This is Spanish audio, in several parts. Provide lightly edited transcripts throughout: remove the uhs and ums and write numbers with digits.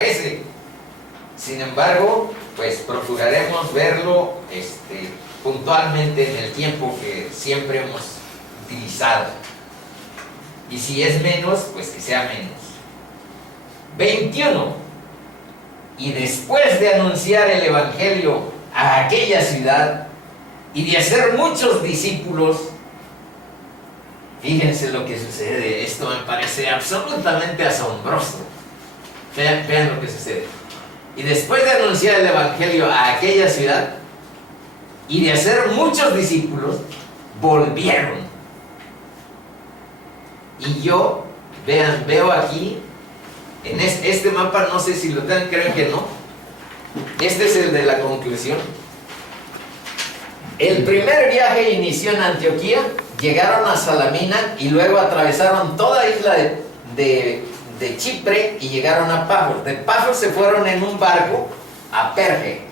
ese. Sin embargo, pues procuraremos verlo puntualmente en el tiempo que siempre hemos utilizado. Y si es menos, pues que sea menos. 21. Y después de anunciar el Evangelio a aquella ciudad y de hacer muchos discípulos, fíjense lo que sucede. Esto me parece absolutamente asombroso. Vean lo que sucede. Y después de anunciar el Evangelio a aquella ciudad y de hacer muchos discípulos, volvieron. Y yo, veo aquí, en este mapa, no sé si lo tengan, creo que no. Este es el de la conclusión. El primer viaje inició en Antioquía, llegaron a Salamina y luego atravesaron toda isla de Chipre y llegaron a Pafos. De Pafos se fueron en un barco a Perge,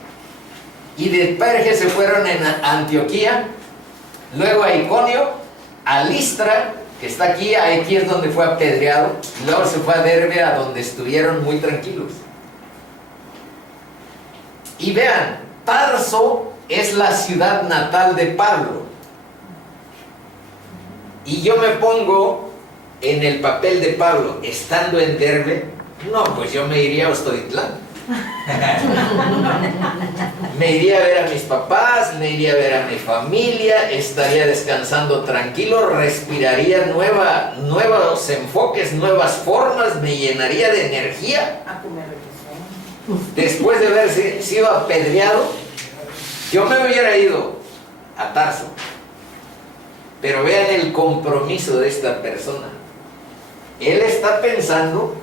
y de Perge se fueron a Antioquía, luego a Iconio, a Listra, que está aquí es donde fue apedreado, y luego se fue a Derbe, a donde estuvieron muy tranquilos. Y vean, Tarso es la ciudad natal de Pablo, y yo me pongo en el papel de Pablo, estando en Derbe. No, pues yo me iría a Ostoitlán. Me iría a ver a mis papás, me iría a ver a mi familia, estaría descansando tranquilo, respiraría nuevos enfoques, nuevas formas, me llenaría de energía. Después de haber sido apedreado, yo me hubiera ido a Tarso. Pero vean el compromiso de esta persona. Él está pensando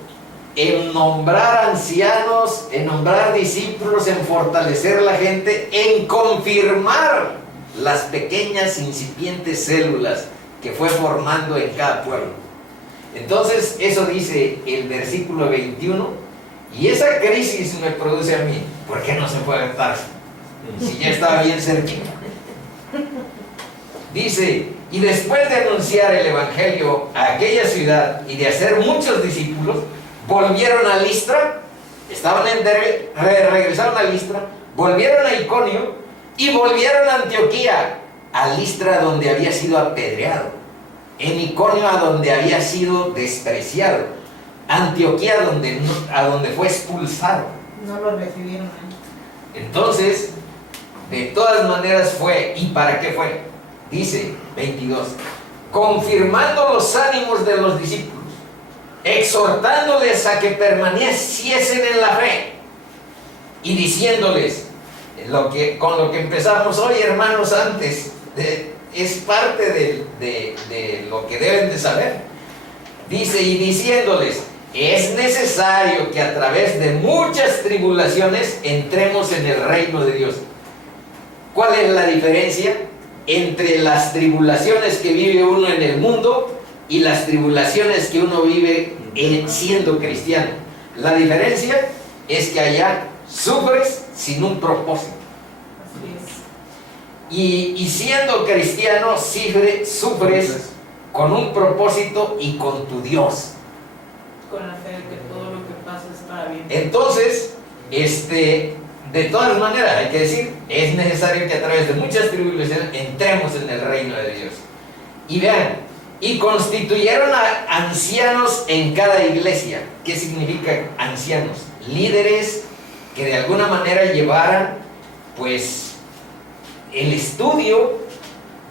en nombrar ancianos, en nombrar discípulos, en fortalecer la gente, en confirmar las pequeñas incipientes células que fue formando en cada pueblo. Entonces, eso dice el versículo 21, y esa crisis me produce a mí: ¿por qué no se fue a Tarso? Si ya estaba bien cerquita. Dice: y después de anunciar el Evangelio a aquella ciudad y de hacer muchos discípulos, volvieron a Listra, estaban en Derbe, regresaron a Listra, volvieron a Iconio y volvieron a Antioquía, a Listra donde había sido apedreado, en Iconio a donde había sido despreciado, Antioquía a donde fue expulsado. No lo recibieron ahí. Entonces, de todas maneras fue. ¿Y para qué fue? Dice 22, confirmando los ánimos de los discípulos, exhortándoles a que permaneciesen en la fe y diciéndoles con lo que empezamos hoy, hermanos, antes, es parte de lo que deben de saber. Dice: y diciéndoles, es necesario que a través de muchas tribulaciones entremos en el reino de Dios. ¿Cuál es la diferencia entre las tribulaciones que vive uno en el mundo y las tribulaciones que uno vive siendo cristiano? La diferencia es que allá sufres sin un propósito. Y siendo cristiano sufres con un propósito y con tu Dios. Con la fe de que todo lo que pasa es para bien. Entonces, de todas maneras, hay que decir, es necesario que a través de muchas tribulaciones entremos en el reino de Dios. Y vean, y constituyeron a ancianos en cada iglesia. ¿Qué significa ancianos? Líderes que de alguna manera llevaran, pues, el estudio.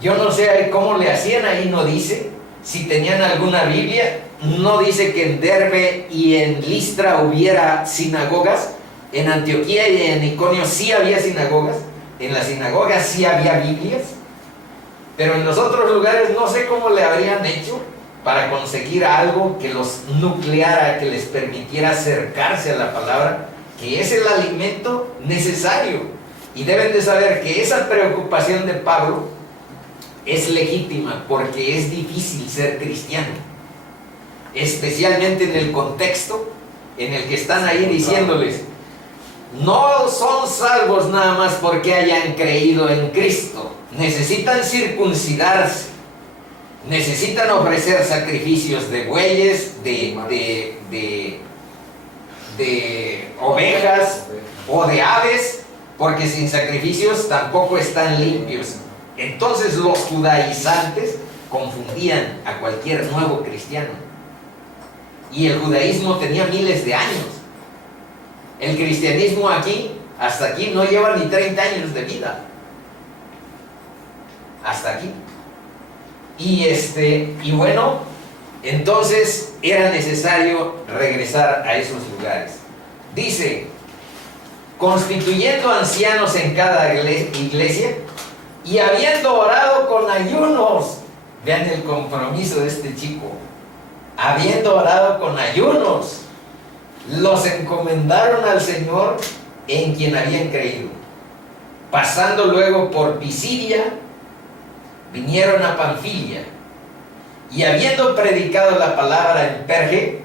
Yo no sé cómo le hacían, ahí no dice. Si tenían alguna Biblia, no dice que en Derbe y en Listra hubiera sinagogas. En Antioquía y en Iconio sí había sinagogas, en las sinagogas sí había Biblias, pero en los otros lugares no sé cómo le habrían hecho para conseguir algo que los nucleara, que les permitiera acercarse a la palabra, que es el alimento necesario. Y deben de saber que esa preocupación de Pablo es legítima, porque es difícil ser cristiano, especialmente en el contexto en el que están ahí diciéndoles: no son salvos nada más porque hayan creído en Cristo. Necesitan circuncidarse. Necesitan ofrecer sacrificios de bueyes, de de ovejas o de aves, porque sin sacrificios tampoco están limpios. Entonces los judaizantes confundían a cualquier nuevo cristiano. Y el judaísmo tenía miles de años. El cristianismo hasta aquí, no lleva ni 30 años de vida. Hasta aquí. Y bueno, entonces era necesario regresar a esos lugares. Dice, constituyendo ancianos en cada iglesia y habiendo orado con ayunos. Vean el compromiso de este chico. Habiendo orado con ayunos, los encomendaron al Señor en quien habían creído. Pasando luego por Pisidia, vinieron a Panfilia, y habiendo predicado la palabra en Perge,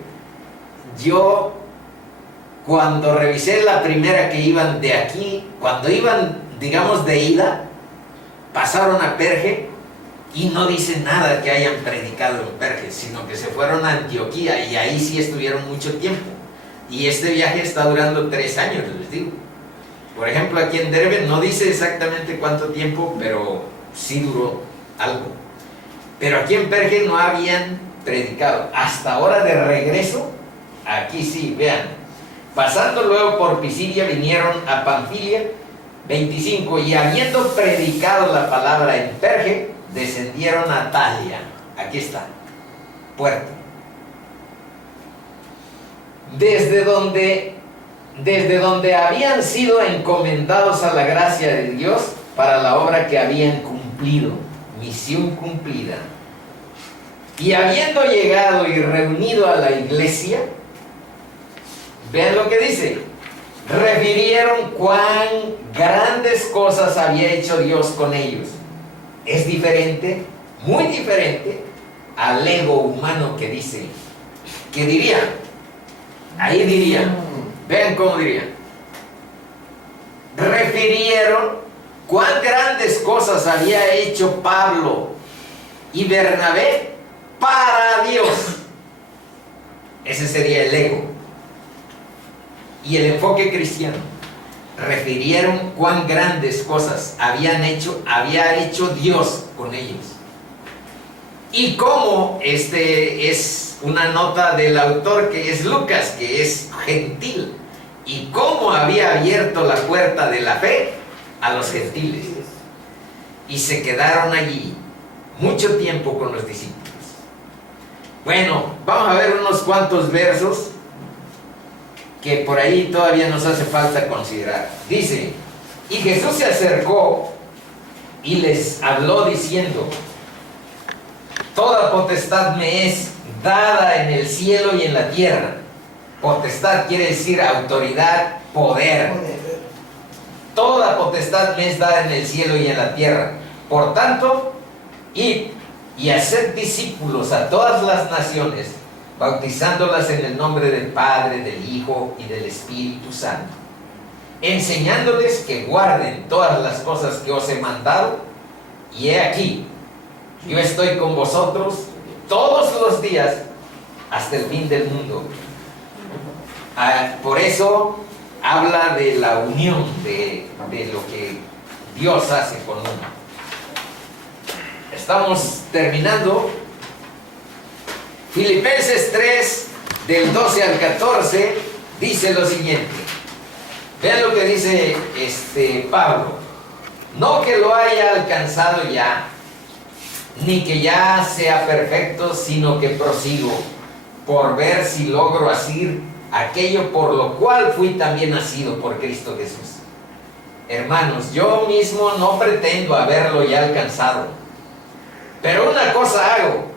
yo cuando revisé la primera que iban de aquí, cuando iban, digamos, de ida, pasaron a Perge, y no dice nada que hayan predicado en Perge, sino que se fueron a Antioquía, y ahí sí estuvieron mucho tiempo. Y este viaje está durando 3 años, les digo. Por ejemplo, aquí en Derbe no dice exactamente cuánto tiempo, pero sí duró algo. Pero aquí en Perge no habían predicado. Hasta ahora de regreso, aquí sí, vean. Pasando luego por Pisidia, vinieron a Panfilia, 25, y habiendo predicado la palabra en Perge, descendieron a Talia. Aquí está, puerto. Desde donde habían sido encomendados a la gracia de Dios para la obra que habían cumplido, misión cumplida. Y habiendo llegado y reunido a la iglesia, vean lo que dice, refirieron cuán grandes cosas había hecho Dios con ellos. Es diferente, muy diferente al ego humano que dice, que diría, ahí diría, vean cómo diría, refirieron cuán grandes cosas había hecho Pablo y Bernabé para Dios. Ese sería el ego. Y el enfoque cristiano, refirieron cuán grandes cosas había hecho Dios con ellos. Y cómo, es una nota del autor que es Lucas, que es gentil, y cómo había abierto la puerta de la fe a los gentiles. Y se quedaron allí mucho tiempo con los discípulos. Bueno, vamos a ver unos cuantos versos que por ahí todavía nos hace falta considerar. Dice, y Jesús se acercó y les habló diciendo, toda potestad me es dada en el cielo y en la tierra. Potestad quiere decir autoridad, poder. Toda potestad me es dada en el cielo y en la tierra. Por tanto, id y haced discípulos a todas las naciones, bautizándolas en el nombre del Padre, del Hijo y del Espíritu Santo, enseñándoles que guarden todas las cosas que os he mandado, y he aquí, yo estoy con vosotros todos los días hasta el fin del mundo. Por eso habla de la unión de lo que Dios hace con uno. Estamos terminando. Filipenses 3, del 12 al 14, dice lo siguiente. Vean lo que dice Pablo. No que lo haya alcanzado ya, ni que ya sea perfecto, sino que prosigo, por ver si logro asir aquello por lo cual fui también nacido por Cristo Jesús. Hermanos, yo mismo no pretendo haberlo ya alcanzado, pero una cosa hago,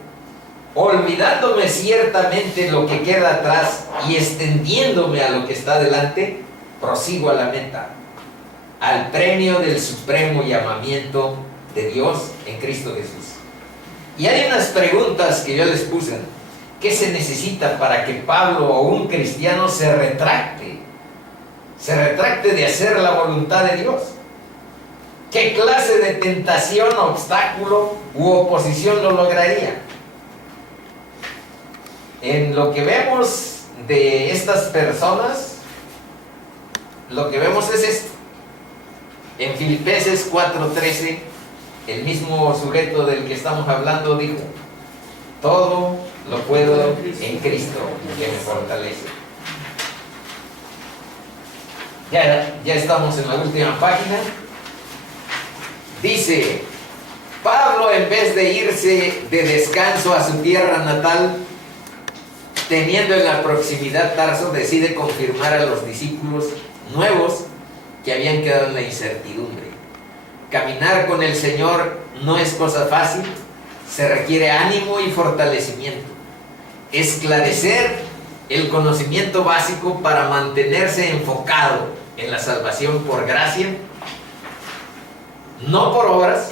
olvidándome ciertamente lo que queda atrás y extendiéndome a lo que está delante, prosigo a la meta, al premio del supremo llamamiento de Dios en Cristo Jesús. Y hay unas preguntas que yo les puse. ¿Qué se necesita para que Pablo o un cristiano se retracte? Se retracte de hacer la voluntad de Dios. ¿Qué clase de tentación, obstáculo u oposición lo lograría? En lo que vemos de estas personas, lo que vemos es esto. En Filipenses 4:13, el mismo sujeto del que estamos hablando dijo: todo lo puedo en Cristo que me fortalece. Ya estamos en la última página. Dice Pablo, en vez de irse de descanso a su tierra natal, teniendo en la proximidad Tarso, decide confirmar a los discípulos nuevos que habían quedado en la incertidumbre. Caminar con el Señor no es cosa fácil, se requiere ánimo y fortalecimiento. Esclarecer el conocimiento básico para mantenerse enfocado en la salvación por gracia, no por obras,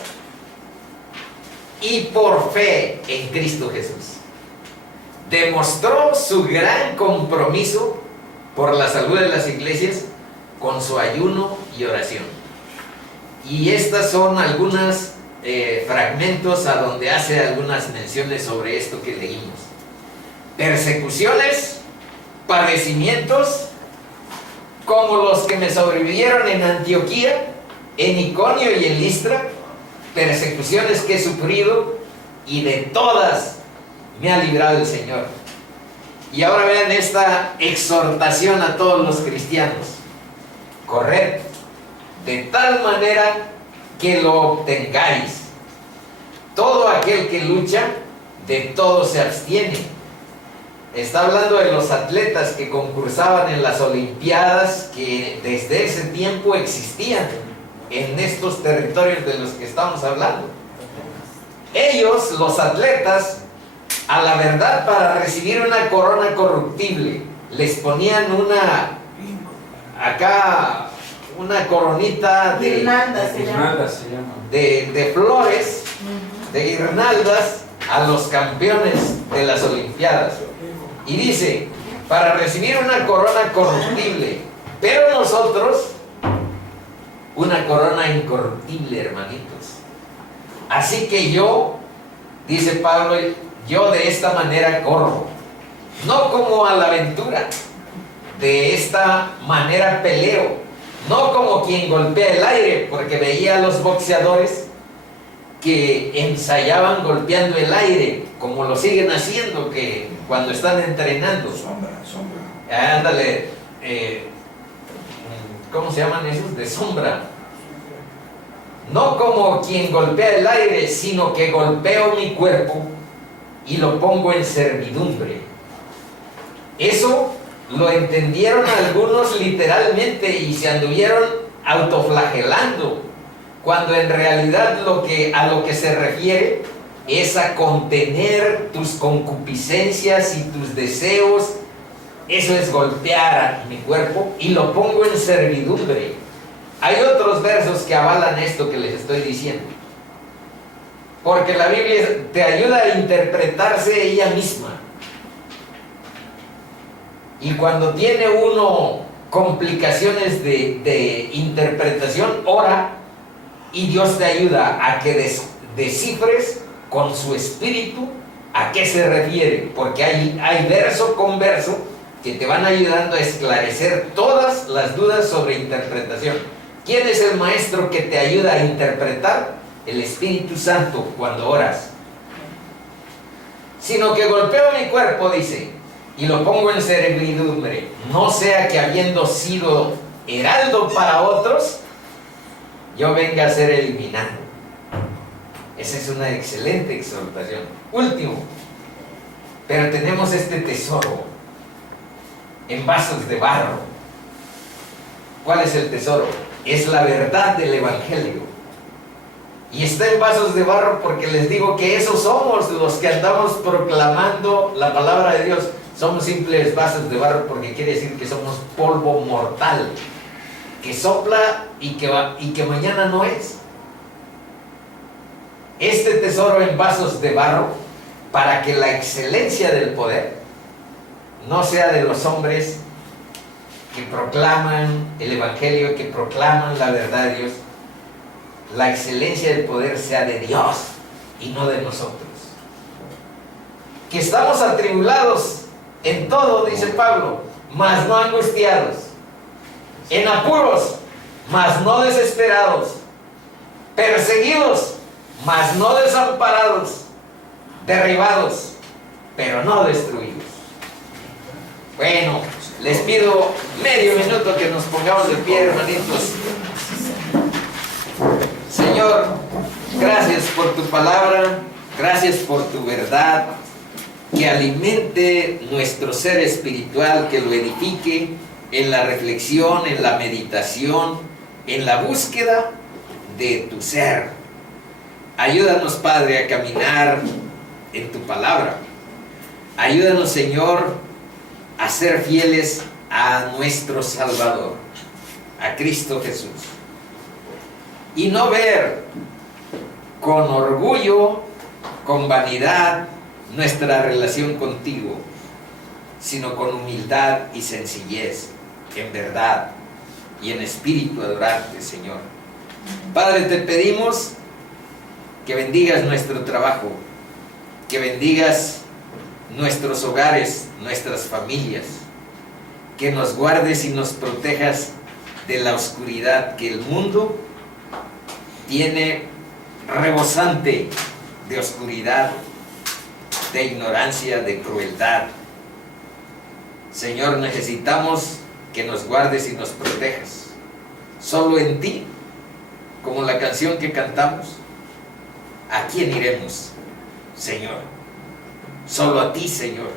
y por fe en Cristo Jesús. Demostró su gran compromiso por la salud de las iglesias con su ayuno y oración. Y estas son algunos fragmentos a donde hace algunas menciones sobre esto que leímos. Persecuciones, padecimientos, como los que me sobrevivieron en Antioquía, en Iconio y en Listra, persecuciones que he sufrido, y de todas me ha librado el Señor. Y ahora vean esta exhortación a todos los cristianos: corred de tal manera que lo obtengáis. Todo aquel que lucha, de todo se abstiene. Está hablando de los atletas que concursaban en las Olimpiadas, que desde ese tiempo existían en estos territorios de los que estamos hablando. Ellos, los atletas, a la verdad, para recibir una corona corruptible, les ponían una coronita de flores, de guirnaldas, a los campeones de las Olimpiadas. Y dice, para recibir una corona corruptible, pero nosotros, una corona incorruptible, hermanitos. Así que yo, dice Pablo, yo de esta manera corro, no como a la aventura, de esta manera peleo, no como quien golpea el aire, porque veía a los boxeadores que ensayaban golpeando el aire, como lo siguen haciendo, que cuando están entrenando. Ándale, ¿cómo se llaman esos? De sombra. No como quien golpea el aire, sino que golpeo mi cuerpo y lo pongo en servidumbre. Eso lo entendieron algunos literalmente y se anduvieron autoflagelando, cuando en realidad a lo que se refiere es a contener tus concupiscencias y tus deseos. Eso es golpear a mi cuerpo y lo pongo en servidumbre. Hay otros versos que avalan esto que les estoy diciendo, porque la Biblia te ayuda a interpretarse ella misma. Y cuando tiene uno complicaciones de interpretación, ora y Dios te ayuda a que descifres con su espíritu a qué se refiere, porque hay verso con verso que te van ayudando a esclarecer todas las dudas sobre interpretación. ¿Quién es el maestro que te ayuda a interpretar? El Espíritu Santo cuando oras. Sino que golpeo mi cuerpo, dice, y lo pongo en servidumbre, no sea que habiendo sido heraldo para otros, yo venga a ser eliminado. Esa es una excelente exhortación. Último, pero tenemos este tesoro en vasos de barro. ¿Cuál es el tesoro? Es la verdad del Evangelio. Y está en vasos de barro porque les digo que esos somos los que andamos proclamando la palabra de Dios. Somos simples vasos de barro porque quiere decir que somos polvo mortal, que sopla y que mañana no es. Este tesoro en vasos de barro, para que la excelencia del poder no sea de los hombres que proclaman el Evangelio, que proclaman la verdad de Dios. La excelencia del poder sea de Dios y no de nosotros. Que estamos atribulados, En todo, dice Pablo, mas no angustiados. En apuros, mas no desesperados. Perseguidos, mas no desamparados. Derribados, pero no destruidos. Bueno, les pido medio minuto que nos pongamos de pie, hermanitos. Señor, gracias por tu palabra, gracias por tu verdad, que alimente nuestro ser espiritual, que lo edifique en la reflexión, en la meditación, en la búsqueda de tu ser. Ayúdanos, Padre, a caminar en tu palabra. Ayúdanos, Señor, a ser fieles a nuestro Salvador, a Cristo Jesús. Y no ver con orgullo, con vanidad, nuestra relación contigo, sino con humildad y sencillez, en verdad y en espíritu adorarte, Señor. Padre, te pedimos que bendigas nuestro trabajo, que bendigas nuestros hogares, nuestras familias, que nos guardes y nos protejas de la oscuridad que el mundo tiene rebosante de oscuridad, de ignorancia, de crueldad. Señor, necesitamos que nos guardes y nos protejas. Solo en ti, como la canción que cantamos, ¿a quién iremos, Señor? Solo a ti, Señor.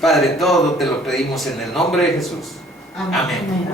Padre, todo te lo pedimos en el nombre de Jesús. Amén. Amén.